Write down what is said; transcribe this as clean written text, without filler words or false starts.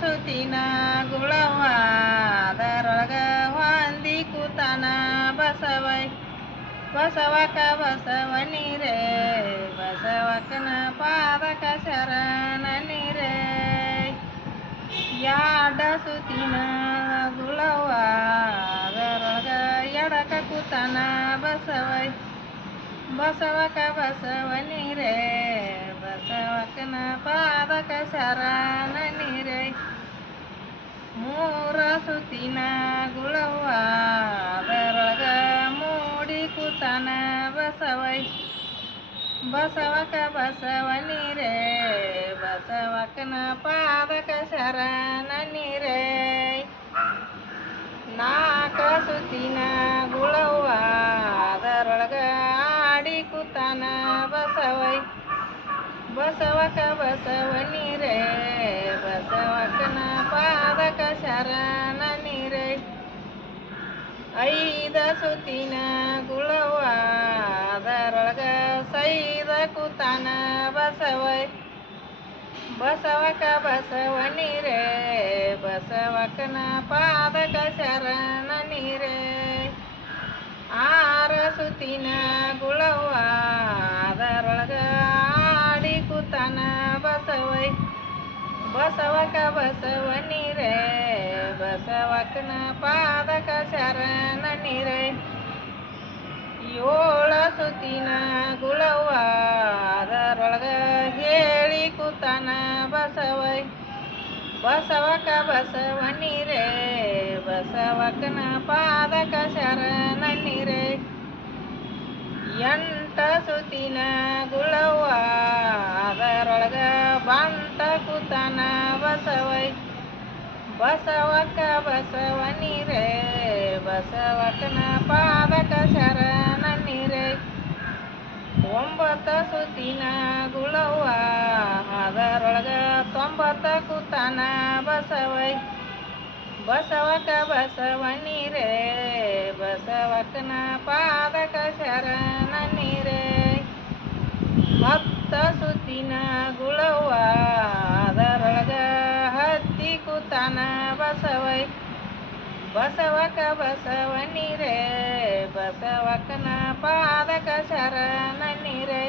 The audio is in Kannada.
ಸುತಿನ ಗುಳವ್ವ ಅದರೊಳಗ ಹೊಂದಿ ಕೂತಾನ ಬಸವೈ ಬಸವಕ ಬಸವನಿರೇ ಬಸವಕ್ಕನ ಪಾದಕ ಶರಣನಿರೇ ಯಾಡ ಸುತಿನ ಗುಳವ್ವ ಅದರೊಳಗ ಎಡಕ ಕೂತಾನ ಬಸವೈ ಬಸವಕ ಬಸವನಿರೇ ಬಸವಕ್ಕನ ಪಾದಕ ಶರಣನಿರೇ ಮೂರ ಸುತಿನ ಗುಳವ್ವ ಅದರೊಳಗ ಮೂಡಿ ಕೂತಾನ ಬಸವೈ ಬಸವಕ ಬಸವನಿರೇ ಬಸವಕ್ಕನ ಪಾದಕ ಶರಣನಿರೇ ನಾಕ ಸುತಿನ ಗುಳವ್ವ ಅದರೊಳಗ ಆಡಿ ಕೂತಾನ ಬಸವೈ ಬಸವಕ ಬಸವನಿರೇ ಬಸವಕ್ಕನ ಪಾದಕ ಶರಣನಿರೇ ಐದ ಸುತಿನ ಗುಳವ್ವ ಅದರೊಳಗ ಸೈದ ಕೂತಾನ ಬಸವೈ ಬಸವಕ ಬಸವನಿರೇ ಬಸವಕ್ಕನ ಪಾದಕ ಶರಣನಿರೇ ಆರ ಸುತಿನ ಗುಳವ್ವ ಅದರೊಳಗ ಆಡಿ ಕೂತಾನ ಬಸವೈ ಬಸವಕ ಬಸವನಿರೇ ಬಸವಕ್ಕನ ಪಾದಕ ಶರಣನಿರೇ ಏಳ ಸುತಿನ ಗುಳವ್ವ ಅದರೊಳಗ ಹೇಳಿ ಕೂತಾನ ಬಸವೈ ಬಸವಕ ಬಸವನಿರೇ ಬಸವಕ್ಕನ ಪಾದಕ ಶರಣನಿರೇ ಎಂಟ ಸುತಿನ ಗುಳವ್ವ ಅದರೊಳಗ ಬಂಟ ಕೂತಾನ ಬಸವೈ ಬಸವಕ ಬಸವನಿರೇ ಬಸವಕ್ಕನ ಪಾದಕ ಶರಣನಿರೇ ಒಂಬತ್ತ ಸುತಿನ ಗುಳವ್ವ ಅದರೊಳಗ ತೊಂಬತ್ತ ಕೂತಾನ ಬಸವೈ ಬಸವಕ ಬಸವನಿರೇ ಬಸವಕ್ಕನ ಪಾದಕ ಶರಣನಿರೇ ಹತ್ತ ಸುತಿನ ಗುಳವ್ವ ಅದರೊಳಗ ಹತ್ತಿ ಕೂತಾನ ಬಸವೈ ಬಸವಕ ಬಸವನಿರೇ ಬಸವಕ್ಕನ ಪಾದಕ ಶರಣನಿರೇ